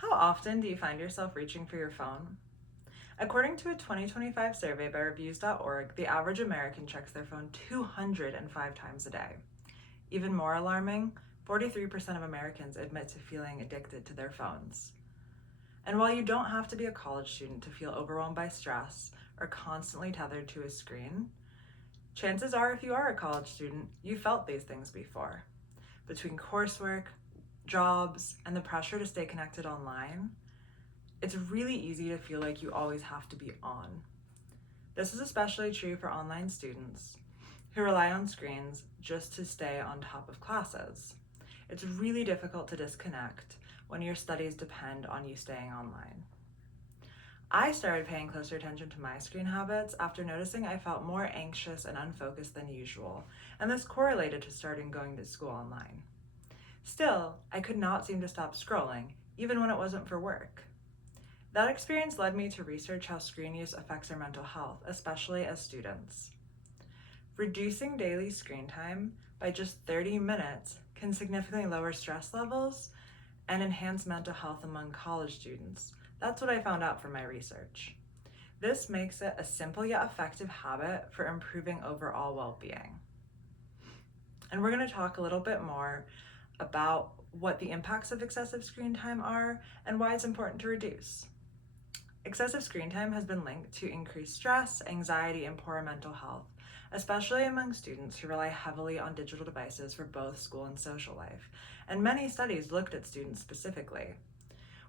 How often do you find yourself reaching for your phone? According to a 2025 survey by reviews.org, the average American checks their phone 205 times a day. Even more alarming, 43% of Americans admit to feeling addicted to their phones. And while you don't have to be a college student to feel overwhelmed by stress or constantly tethered to a screen, chances are if you are a college student, you felt these things before. Between coursework, jobs, and the pressure to stay connected online, it's really easy to feel like you always have to be on. This is especially true for online students who rely on screens just to stay on top of classes. It's really difficult to disconnect when your studies depend on you staying online. I started paying closer attention to my screen habits after noticing I felt more anxious and unfocused than usual, and this correlated to starting going to school online. Still, I could not seem to stop scrolling, even when it wasn't for work. That experience led me to research how screen use affects our mental health, especially as students. Reducing daily screen time by just 30 minutes can significantly lower stress levels and enhance mental health among college students. That's what I found out from my research. This makes it a simple yet effective habit for improving overall well-being. And we're going to talk a little bit more about what the impacts of excessive screen time are and why it's important to reduce. Excessive screen time has been linked to increased stress, anxiety, and poor mental health, especially among students who rely heavily on digital devices for both school and social life, and many studies looked at students specifically.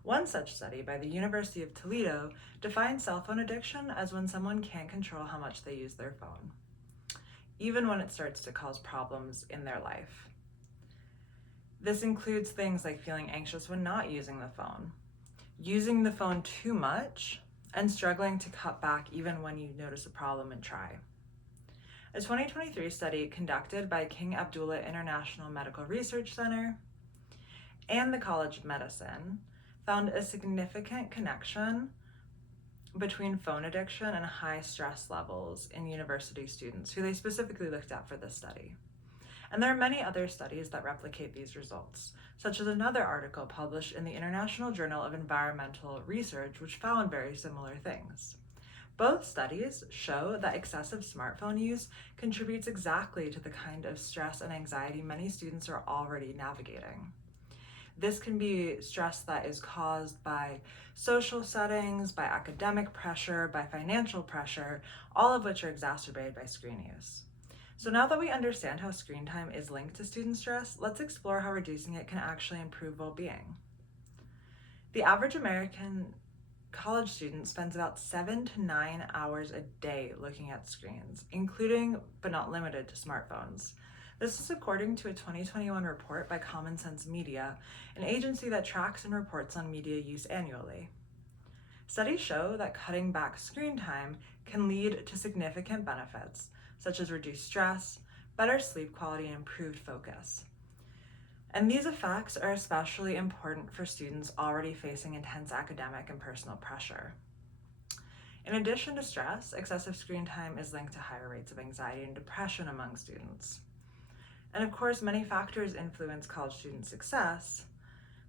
One such study by the University of Toledo defined cell phone addiction as when someone can't control how much they use their phone, even when it starts to cause problems in their life. This includes things like feeling anxious when not using the phone, using the phone too much, and struggling to cut back even when you notice a problem and try. A 2023 study conducted by King Abdullah International Medical Research Center and the College of Medicine found a significant connection between phone addiction and high stress levels in university students, who they specifically looked at for this study. And there are many other studies that replicate these results, such as another article published in the International Journal of Environmental Research, which found very similar things. Both studies show that excessive smartphone use contributes exactly to the kind of stress and anxiety many students are already navigating. This can be stress that is caused by social settings, by academic pressure, by financial pressure, all of which are exacerbated by screen use. So now that we understand how screen time is linked to student stress, let's explore how reducing it can actually improve well-being. The average American college student spends about 7 to 9 hours a day looking at screens, including but not limited to smartphones. This is according to a 2021 report by Common Sense Media, an agency that tracks and reports on media use annually. Studies show that cutting back screen time can lead to significant benefits, such as reduced stress, better sleep quality, and improved focus. And these effects are especially important for students already facing intense academic and personal pressure. In addition to stress, excessive screen time is linked to higher rates of anxiety and depression among students. And of course, many factors influence college student success,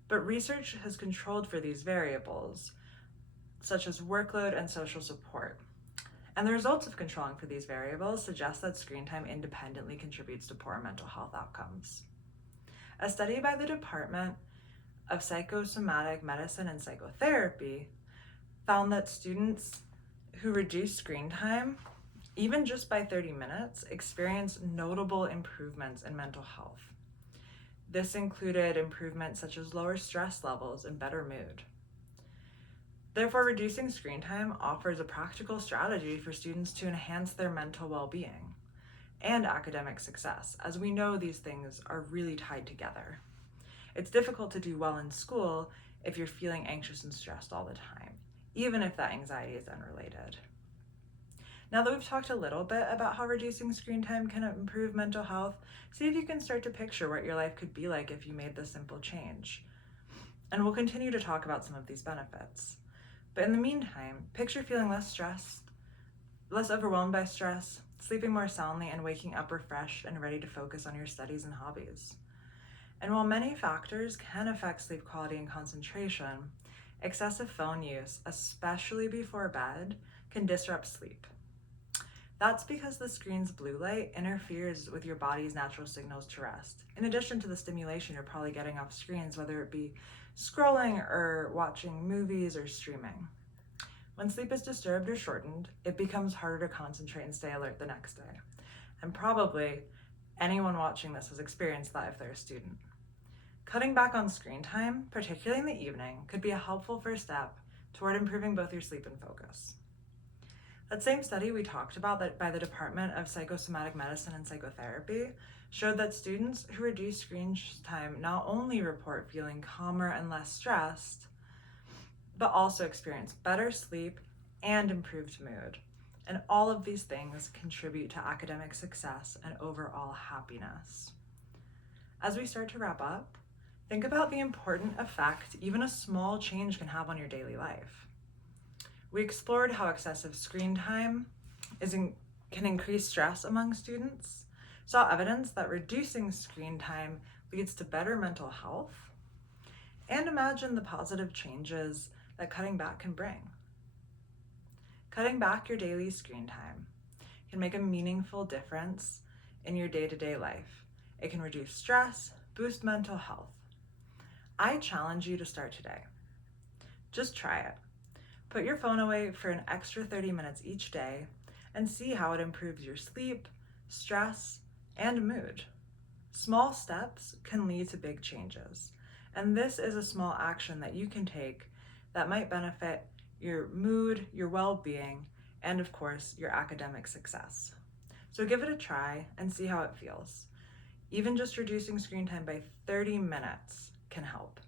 but research has controlled for these variables, such as workload and social support. And the results of controlling for these variables suggest that screen time independently contributes to poor mental health outcomes. A study by the Department of Psychosomatic Medicine and Psychotherapy found that students who reduced screen time, even just by 30 minutes, experienced notable improvements in mental health. This included improvements such as lower stress levels and better mood. Therefore, reducing screen time offers a practical strategy for students to enhance their mental well-being and academic success, as we know these things are really tied together. It's difficult to do well in school if you're feeling anxious and stressed all the time, even if that anxiety is unrelated. Now that we've talked a little bit about how reducing screen time can improve mental health, see if you can start to picture what your life could be like if you made this simple change. And we'll continue to talk about some of these benefits. But in the meantime, picture feeling less stressed, less overwhelmed by stress, sleeping more soundly, and waking up refreshed and ready to focus on your studies and hobbies. And while many factors can affect sleep quality and concentration, excessive phone use, especially before bed, can disrupt sleep. That's because the screen's blue light interferes with your body's natural signals to rest, in addition to the stimulation you're probably getting off screens, whether it be scrolling or watching movies or streaming. When sleep is disturbed or shortened, it becomes harder to concentrate and stay alert the next day. And probably anyone watching this has experienced that if they're a student. Cutting back on screen time, particularly in the evening, could be a helpful first step toward improving both your sleep and focus. That same study we talked about that by the Department of Psychosomatic Medicine and Psychotherapy showed that students who reduce screen time not only report feeling calmer and less stressed, but also experience better sleep and improved mood. And all of these things contribute to academic success and overall happiness. As we start to wrap up, think about the important effect even a small change can have on your daily life. We explored how excessive screen time can increase stress among students, saw evidence that reducing screen time leads to better mental health, and imagined the positive changes that cutting back can bring. Cutting back your daily screen time can make a meaningful difference in your day-to-day life. It can reduce stress, boost mental health. I challenge you to start today. Just try it. Put your phone away for an extra 30 minutes each day and see how it improves your sleep, stress, and mood. Small steps can lead to big changes, and this is a small action that you can take that might benefit your mood, your well-being, and of course, your academic success. So give it a try and see how it feels. Even just reducing screen time by 30 minutes can help.